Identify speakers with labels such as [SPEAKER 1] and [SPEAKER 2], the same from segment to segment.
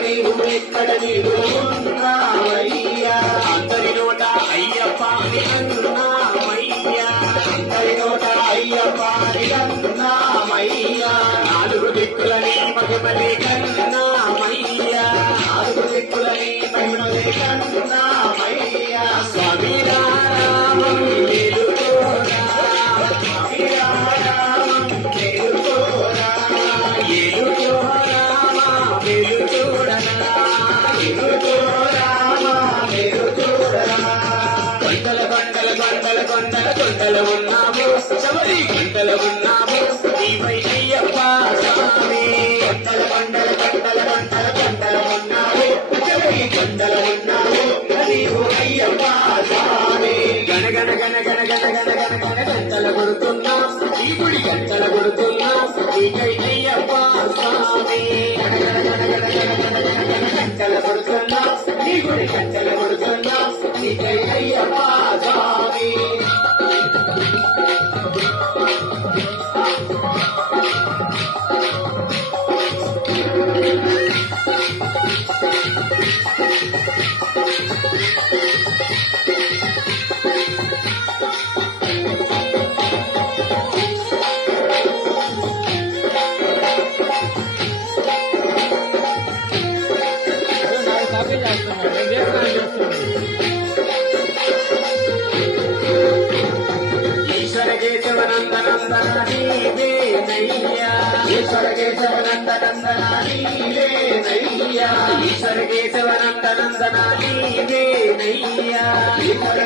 [SPEAKER 1] నీవు ఎక్కడ నీవు ఉన్నావయ్యా. అందరి నోట అయ్యప్ప అని అన్నామయ్యా అందరి నోట అయ్యప్ప అన్నామయ్యా నాలుగు దిక్కులని మహిమలే కన్నామయ్యా నాలుగు దిక్కులని మహిమలే కన్నా కొండల కొండల కొండలు ఉన్నాము శబరి కొండలు ఉన్నాము నీవై వైద్యప్ప స్వామి కొండల కొండల కొండల కొండల కొండలు ఉన్నాము శబరి కొండలు ఉన్నాము హరి అయ్యప్ప స్వామి గణ గణ గణ గణ గణ గణ గణ గణ గంటలు కొడుతున్నా ఈ గుడి గంటలు కొడుతున్నా నీకై వైద్యప్ప స్వామి గణ గణ గణ గణ గణ గణ గణ గంటలు కొడుతున్నా ఈ గుడి గంటలు
[SPEAKER 2] కాపీ చేస్తున్నాడు వేస్తున్నాడు చేస్తున్నాడు
[SPEAKER 1] ఈశ్వర కేశవ నందనందనాని ఈశ్వర కేశవ నందనందనాని ఈశ్వర కేశవ నందనందనాని ఈశ్వర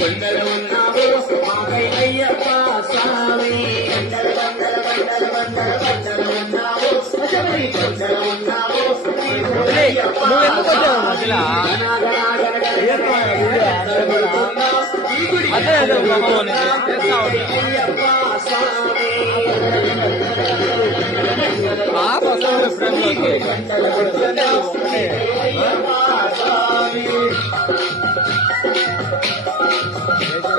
[SPEAKER 1] కొండలు ఉన్నావు మాకై అయ్యప్ప స్వామి కొండలు కొండలు కొండలు కొండలు
[SPEAKER 2] పంటలు నువ్వెందుకు వచ్చావు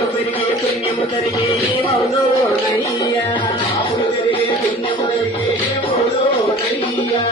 [SPEAKER 1] పాపులు పెరిగే పుణ్యము జరిగే మౌలోడయ్యా పుణ్యము జరిగే మౌలోడయ్యా